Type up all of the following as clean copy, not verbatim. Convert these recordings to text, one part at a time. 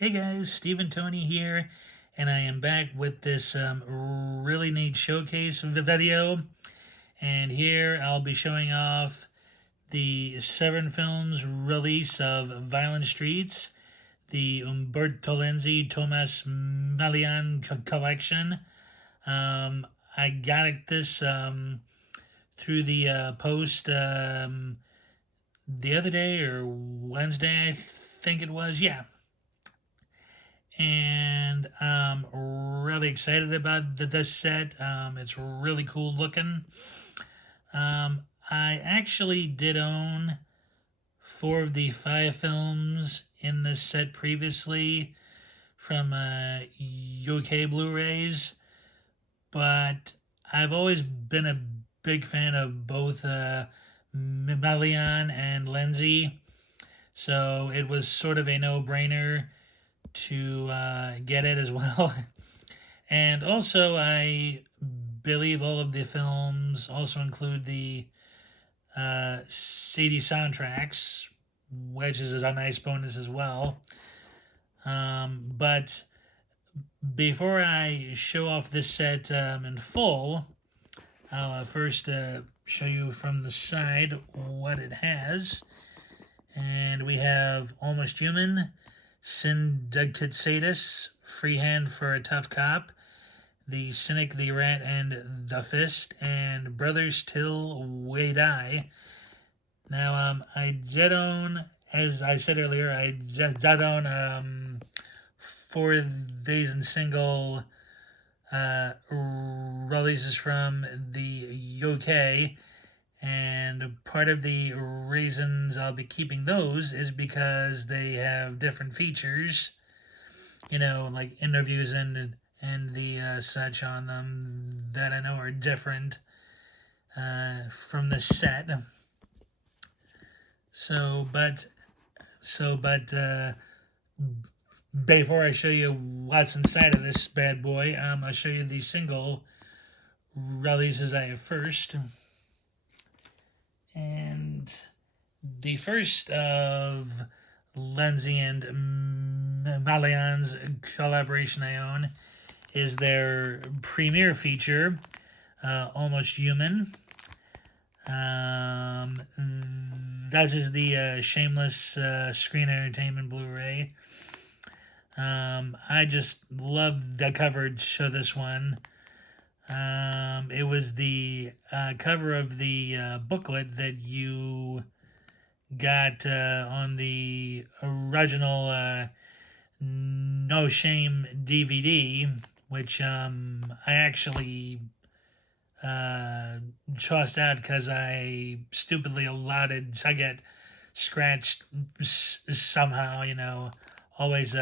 Hey guys, Stephen Tony here, and I am back with this really neat showcase video. And here I'll be showing off the Severin Films release of Violent Streets, the Umberto Lenzi Tomas Milian collection. I got this through the post the other day or Wednesday, I think it was. Yeah, and I'm really excited about this set. It's really cool looking. I actually did own four of the five films in this set previously from UK Blu-rays, but I've always been a big fan of both Milian and Lenzi, so it was sort of a no-brainer to get it as well. And also, I believe all of the films also include the CD soundtracks, which is a nice bonus as well. But before I show off this set in full, I'll first show you from the side what it has. And we have Almost Human, Syndicate Sadist, Freehand for a Tough Cop, The Cynic, the Rat, and The Fist, and Brothers Till We Die. Now, I did own, as I said earlier, I did own 4 days in single releases from the UK, and part of the reasons I'll be keeping those is because they have different features, like interviews and the such on them that I know are different from the set. So, but before I show you what's inside of this bad boy, I'll show you the single releases I have first. And the first of Lenzi and Milian's collaboration I own is their premiere feature, Almost Human. This is the Shameless Screen Entertainment Blu-ray. I just love the coverage of this one. It was the cover of the booklet that you got on the original No Shame DVD, which I actually tossed out because I stupidly allowed it to get scratched somehow, always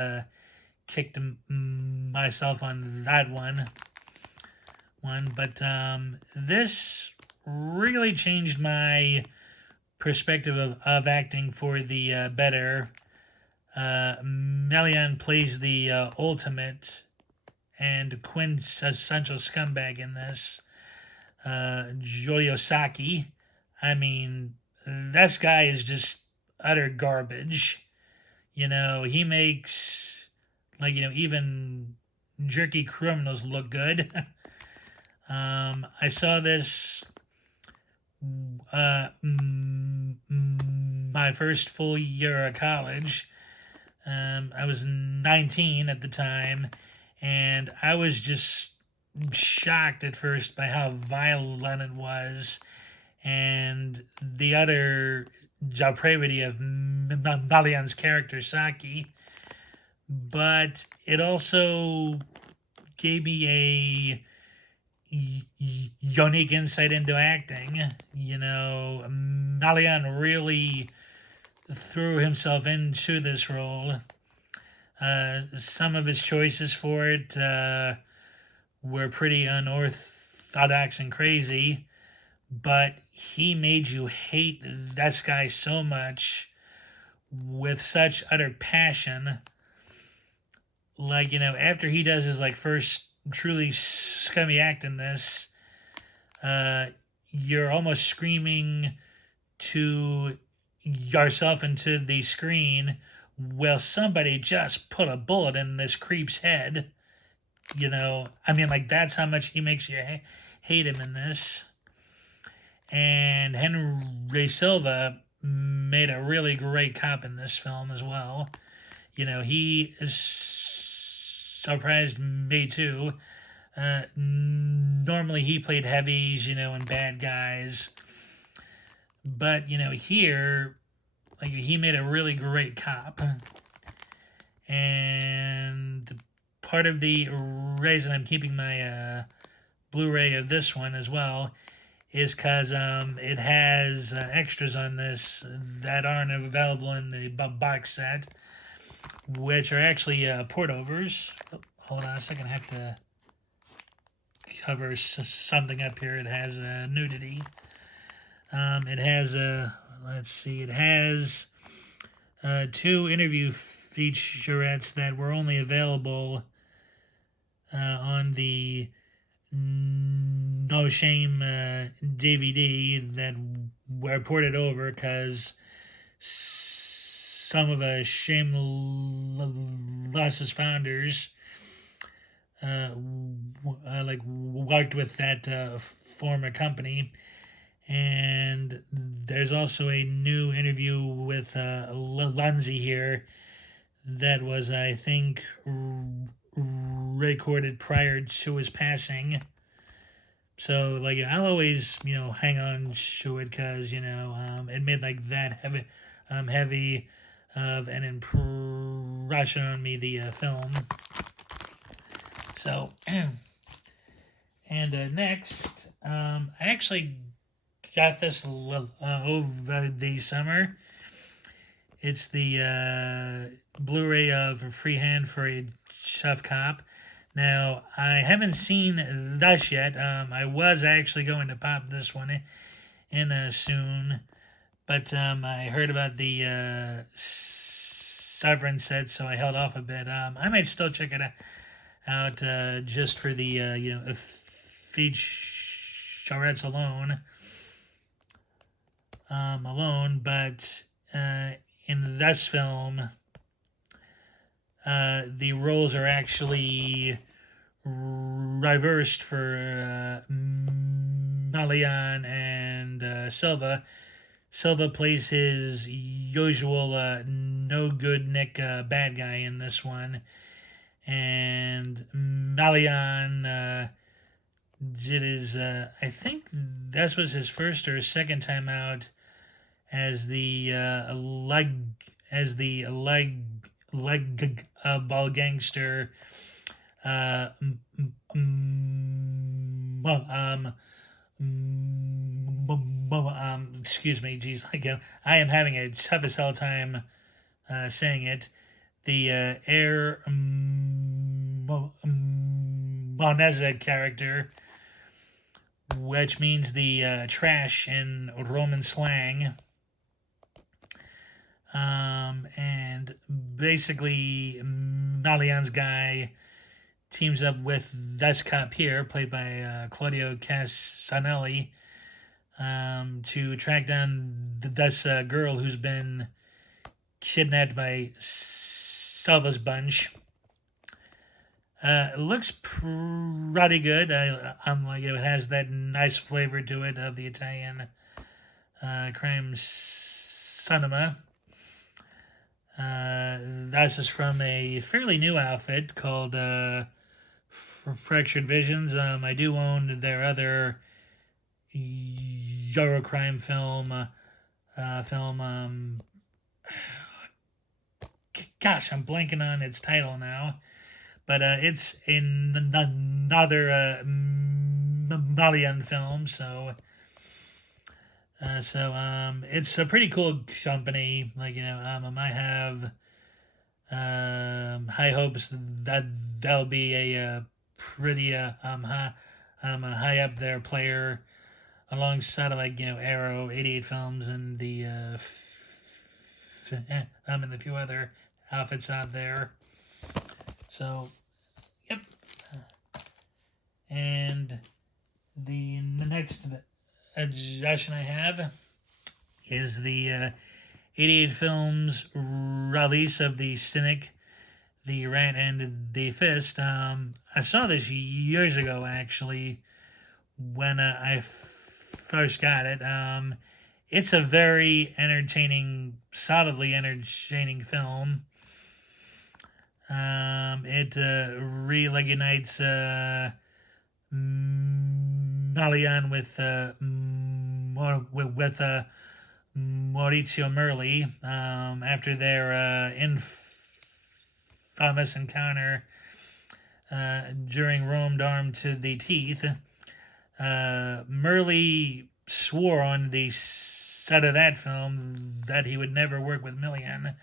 kicked myself on that one. But this really changed my perspective of acting for the better. Milian plays the ultimate and quintessential scumbag in this. Giulio Sacchi. I mean, this guy is just utter garbage. He makes, even jerky criminals look good. I saw this my first full year of college. I was 19 at the time, and I was just shocked at first by how violent it was and the utter depravity of Malian's character, Saki. But it also gave me a unique insight into acting. Milian really threw himself into this role. Some of his choices for it were pretty unorthodox and crazy, but he made you hate this guy so much with such utter passion. After he does his first truly scummy act in this, you're almost screaming to yourself into the screen will somebody just put a bullet in this creep's head? I mean, like, that's how much he makes you hate him in this. And Henry Silva made a really great cop in this film as well. He surprised me too. Normally he played heavies, and bad guys. But, here, like, he made a really great cop. And part of the reason I'm keeping my Blu-ray of this one as well is because it has extras on this that aren't available in the box set, which are actually port-overs. Oh, hold on a second, I have to cover something up here. It has nudity. It has let's see, it has 2 interview featurettes that were only available on the No Shame DVD that were ported over because some of Shameless's founders like worked with that former company. And there's also a new interview with Lenzi here that was, I think, recorded prior to his passing. So, like, I'll always, hang on to it because, it made, like, that heavy of an impression on me, the film. So, and next, I actually got this over the summer. It's the Blu-ray of Freehand for a Tough Cop. Now, I haven't seen this yet. I was actually going to pop this one in soon, but I heard about the Severin set, so I held off a bit. I might still check it out just for the featurettes alone. But in this film, the roles are actually reversed for Milian and Silva. Silva plays his usual no good Nick bad guy in this one, and Milian did his I think this was his first or second time out as the ball gangster. Excuse me, geez, I am having a tough as hell time saying it. The Air Moneza character, which means the trash in Roman slang. And basically, Malian's guy teams up with this cop here, played by Claudio Casanelli, to track down this girl who's been kidnapped by Salva's bunch. It looks pretty good. I'm like, it has that nice flavor to it of the Italian crime cinema. This is from a fairly new outfit called Fractured Visions. I do own their other Eurocrime film. Gosh, I'm blanking on its title now. But it's another Malian film, so it's a pretty cool company. Like, I might have high hopes that they'll be a pretty high up there player alongside of, like, Arrow, 88 Films, and the and a few other outfits out there. So, yep. And the next suggestion I have is the 88 Films release of the Cynic, the Rat, and the Fist. I saw this years ago, actually, when I first got it. It's a very entertaining, solidly entertaining film. It reunites Milian with Maurizio Merli after their infamous encounter during Rome Arm to the Teeth. Merli swore on the set of that film that he would never work with Milian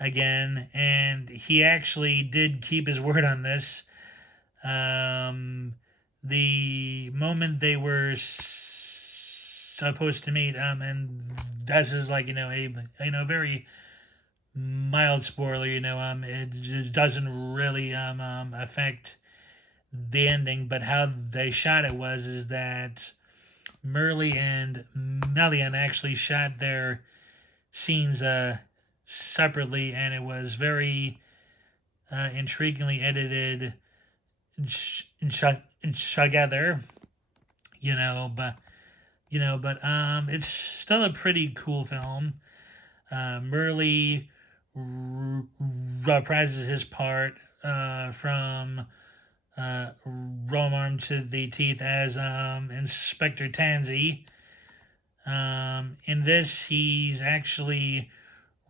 again, and he actually did keep his word on this. The moment they were supposed to meet, and this is like a very mild spoiler. It just doesn't really affect the ending, but how they shot it is that Merli and Melian actually shot their scenes separately, and it was very intriguingly edited together. But it's still a pretty cool film. Merli reprises his part from Rome Arm to the Teeth as Inspector Tansy. In this, he's actually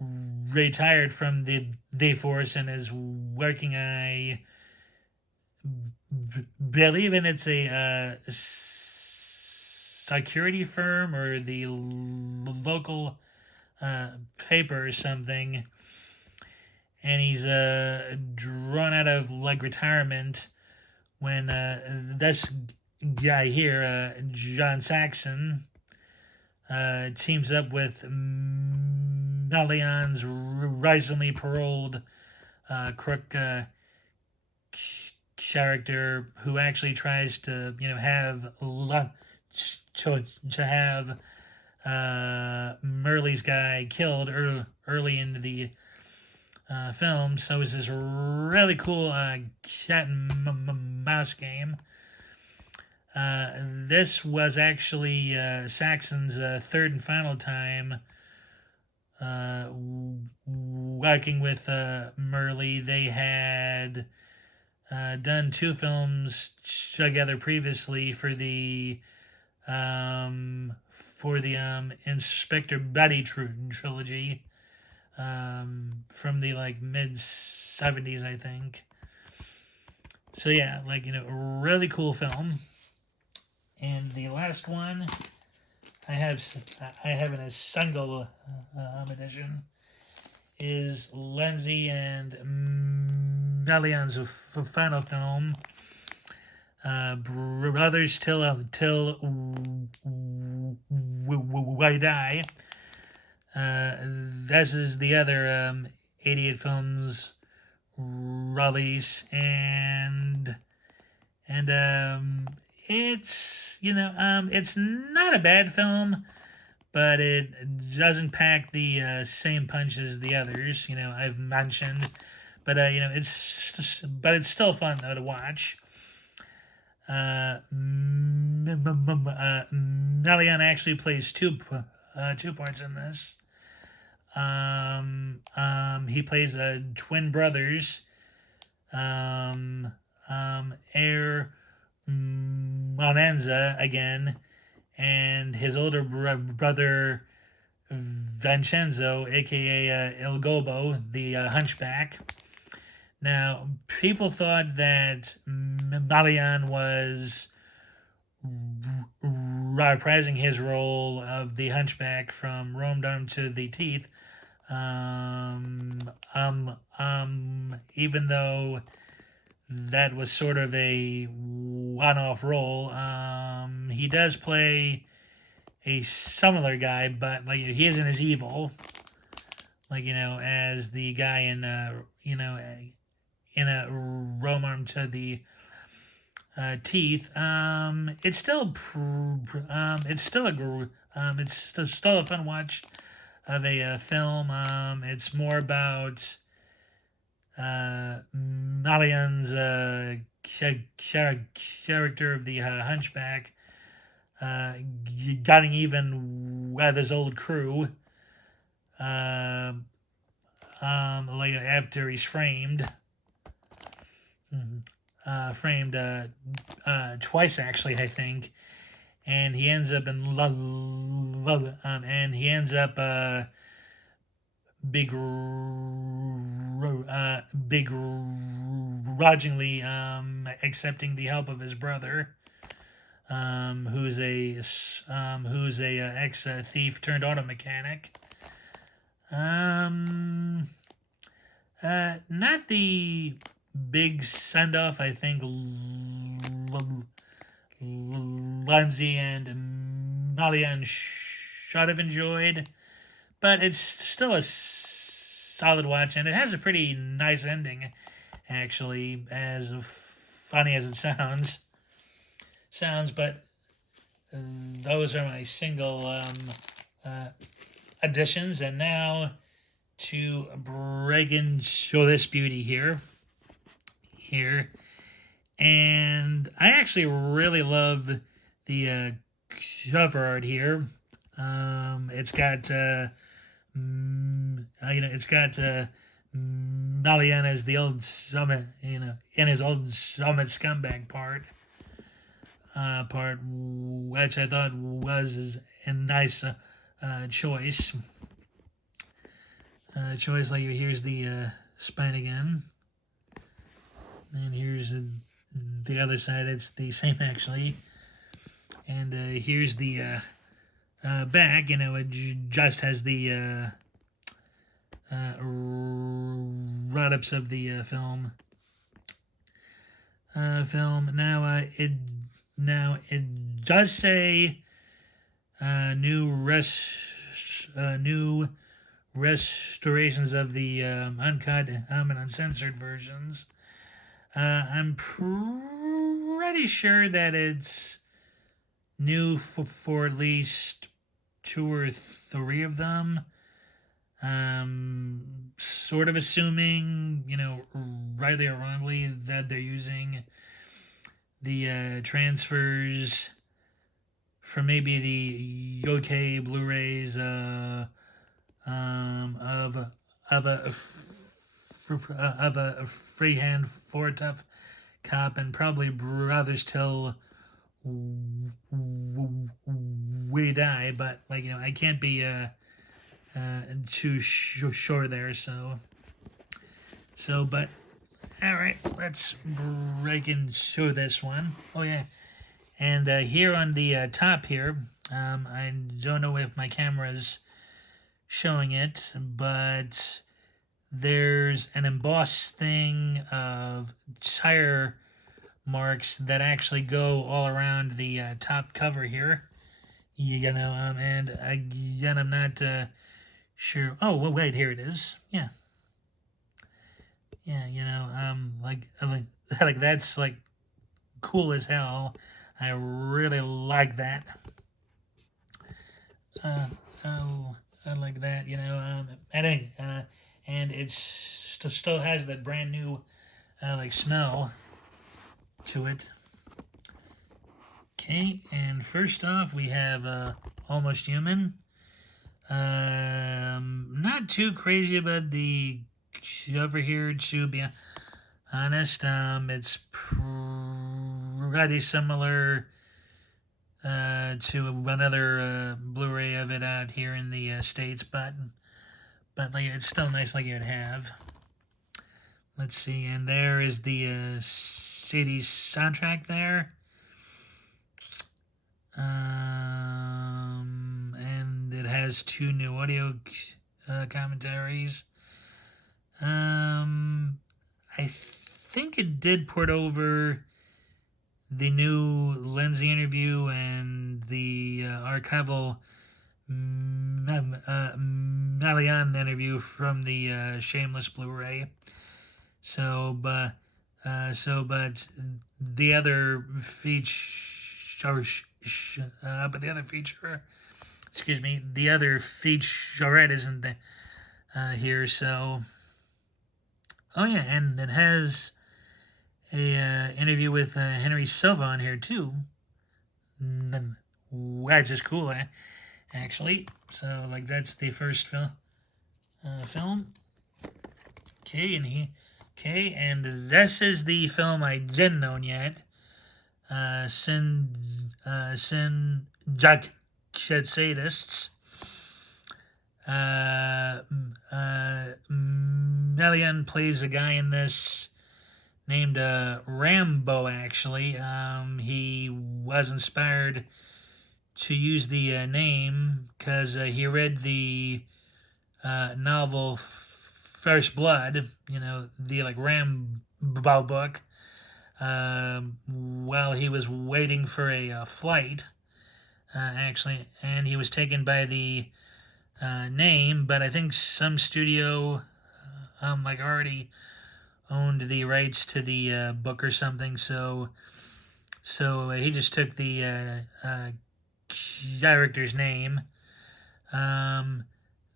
retired from the force and is working believe it's a security firm or the local paper or something, and he's drawn out of retirement when this guy here, John Saxon, teams up with Melian's recently paroled crook character, who actually tries to have to have Merli's guy killed early into the film. So it's this really cool cat and mouse game. This was actually Saxon's third and final time working with Merli. They had done two films together previously for the Inspector Buddy trilogy from the mid 70s, I think. So yeah, really cool film. And the last one I have in a single edition is Lenzi and Milian's final film, Brothers Till We Die. This is the other 88 Films release, and it's it's not a bad film, but it doesn't pack the same punch as the others I've mentioned. But it's still fun though to watch. Milian actually plays two parts in this. He plays twin brothers, Air Monenza again, and his older brother Vincenzo, aka Il Gobo, the hunchback. Now, people thought that Milian was reprising his role of the hunchback from Rome Arm to the Teeth, even though that was sort of a one-off role. He does play a similar guy, but he isn't as evil, as the guy in in a Rome Arm to the Teeth. It's still a fun watch. film. It's more about Milian's character of the Hunchback uh, getting even with his old crew. Uh, Later after he's framed. Framed twice actually, I think, and he ends up in and he ends up begrudgingly accepting the help of his brother, who's a ex thief turned auto mechanic. Not the big send off I think Lenzi and Milian should have enjoyed, but it's still a solid watch, and it has a pretty nice ending, actually, as funny as it sounds. But those are my single additions, and now to break and show this beauty here. And I actually really love the cover art here. It's got it's got Milian as the old summit, in his old summit scumbag part, which I thought was a nice choice. Like here's the spine again, and here's the other side. It's the same actually, and here's the back. It just has the write-ups of the film. Now it does say new restorations of the uncut and uncensored versions. I'm pretty sure that it's new for at least 2 or 3 of them. Sort of assuming, rightly or wrongly, that they're using the transfers from maybe the OK Blu-rays of a freehand for tough cop, and probably brothers till we die. But I can't be too sure there. But all right, let's break and show this one. Oh yeah, and here on the top here, I don't know if my camera's showing it, but there's an embossed thing of tire marks that actually go all around the top cover here. And again, I'm not sure. Oh, well, wait, here it is. Yeah, like that's like cool as hell. I really like that. I like that. And it still has that brand new like smell to it. Okay, and first off, we have Almost Human. Not too crazy about the cover here, to be honest. It's pretty similar to another Blu-ray of it out here in the States, but like it's still nice, like you'd have. Let's see, and there is the CD soundtrack there. And it has 2 new audio commentaries. I think it did port over the new Lenzi interview and the archival Milian interview from the Shameless Blu-ray. But the other feature excuse me, the other featurette isn't here. So, oh yeah, and it has a interview with Henry Silva on here too. Which is cool, actually. So, like, that's the first film. Okay, and this is the film I didn't own yet. Sin Jack Sadists. Milian plays a guy in this named Rambo, actually. He was inspired to use the name because he read the novel First Blood, the like Rambo book, while he was waiting for a flight, actually, and he was taken by the name, but I think some studio like already owned the rights to the book or something, so he just took the character's name.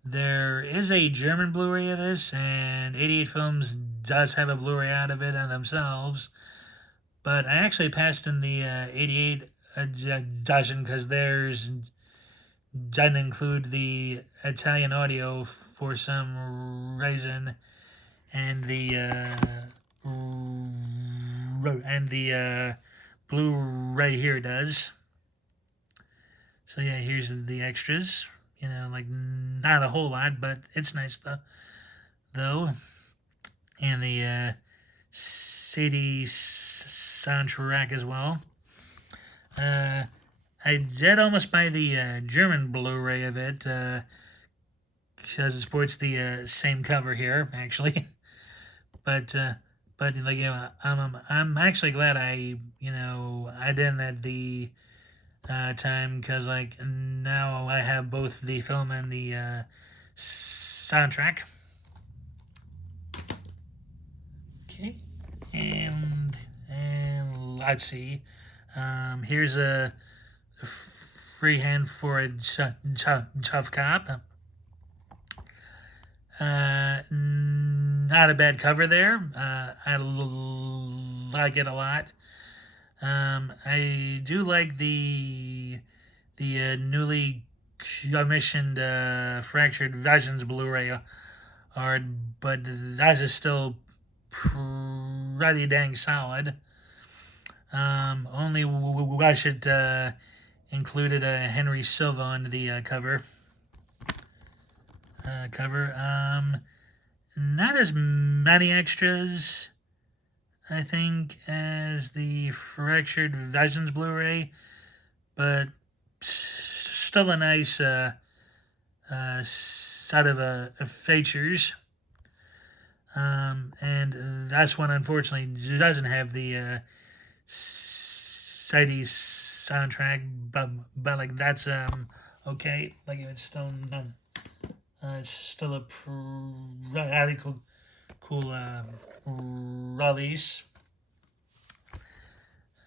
There is a German Blu-ray of this, and 88 Films does have a Blu-ray out of it on themselves. But I actually passed in the 88 edition because theirs doesn't include the Italian audio for some reason, and the Blu-ray here does. So yeah, here's the extras. Like not a whole lot, but it's nice though. And the CD soundtrack as well. I did almost buy the German Blu-ray of it because it sports the same cover here, actually. But like I'm actually glad I didn't at the time because like now I have both the film and the soundtrack. Okay, and let's see. Here's a freehand for a tough cop. Not a bad cover there. I like it a lot. I do like the newly commissioned Fractured Visions Blu-ray art, but that is still pretty dang solid. Only wish it included Henry Silva on the cover. Not as many extras, I think, as the Fractured Visions Blu-ray, but still a nice set of features. And that's one, unfortunately, doesn't have the CD soundtrack, but like that's okay. Like it's still done. It's still a pretty cool release.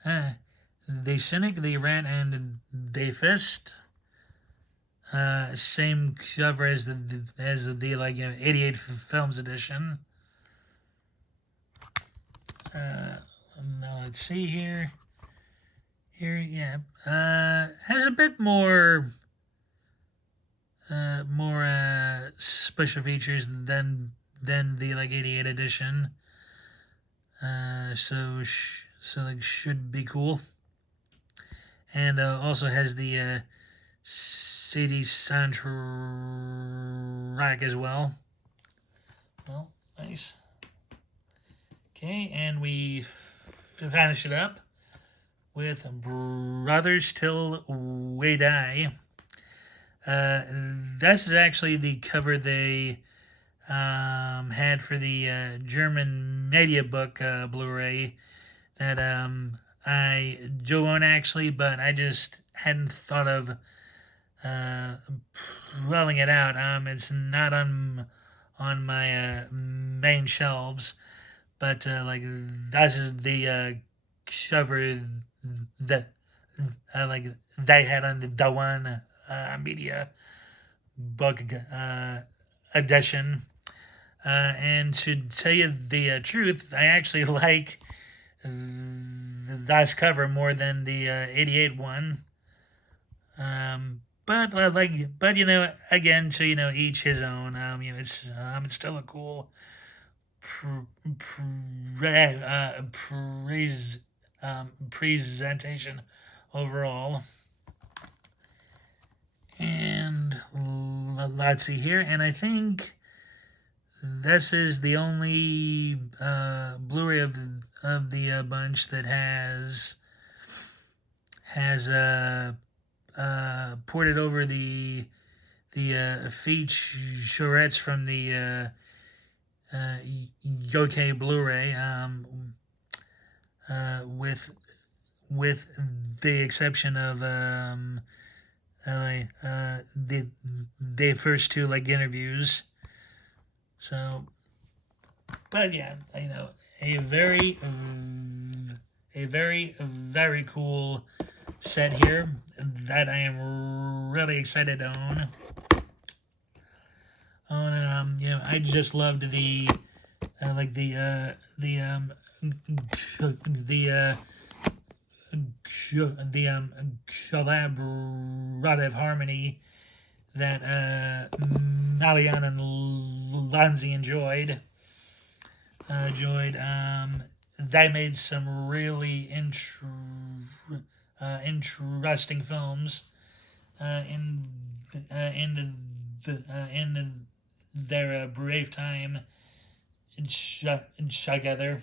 The Cynic, the Rat, and the Fist. Same cover as the like 88 Films edition. Now let's see here. Yeah, has a bit more special features than the like 88 edition. So like should be cool, and also has the CD soundtrack as well. Well, nice. Okay, and we finish it up with Brothers Till We Die. This is actually the cover they had for the German media book Blu-ray that I do own actually, but I just hadn't thought of rolling it out. It's not on my main shelves, but like this is the cover that like they had on the one media book edition. And to tell you the truth, I actually like this cover more than the 88 one. But again, so each his own. It's still a cool presentation overall. And let's see here, and I think this is the only Blu-ray of the bunch that has ported over the featurettes from the Yoke Blu-ray, with the exception of the first two interviews. So, but yeah, a very very cool set here that I am really excited to own. I just loved the collaborative harmony that Milian and Lenzi enjoyed. They made some really interesting films in their brief time together.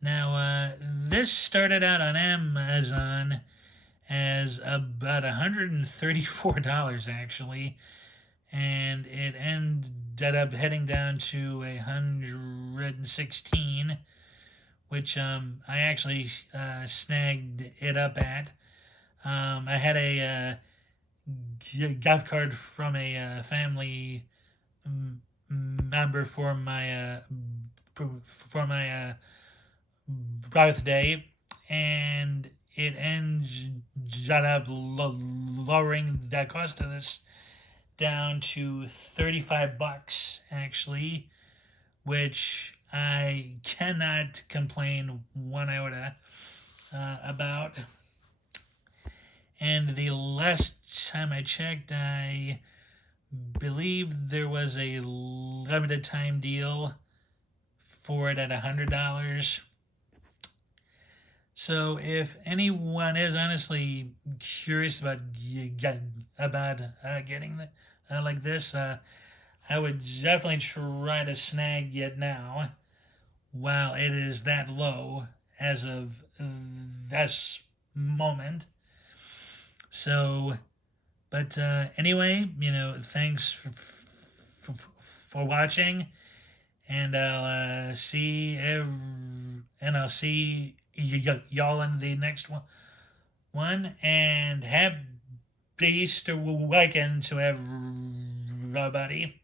Now, this started out on Amazon as about $134 actually, and it ended up heading down to $116, which I actually snagged it up at. I had a gift card from a family member for my birthday, and it ended up lowering that cost of this down to $35 actually, which I cannot complain one iota about. And the last time I checked, I believe there was a limited time deal for it at $100. So if anyone is honestly curious about getting like this, I would definitely try to snag it now while it is that low as of this moment. So, but anyway, thanks for watching, and I'll see y'all in the next one, and happy Easter weekend to everybody.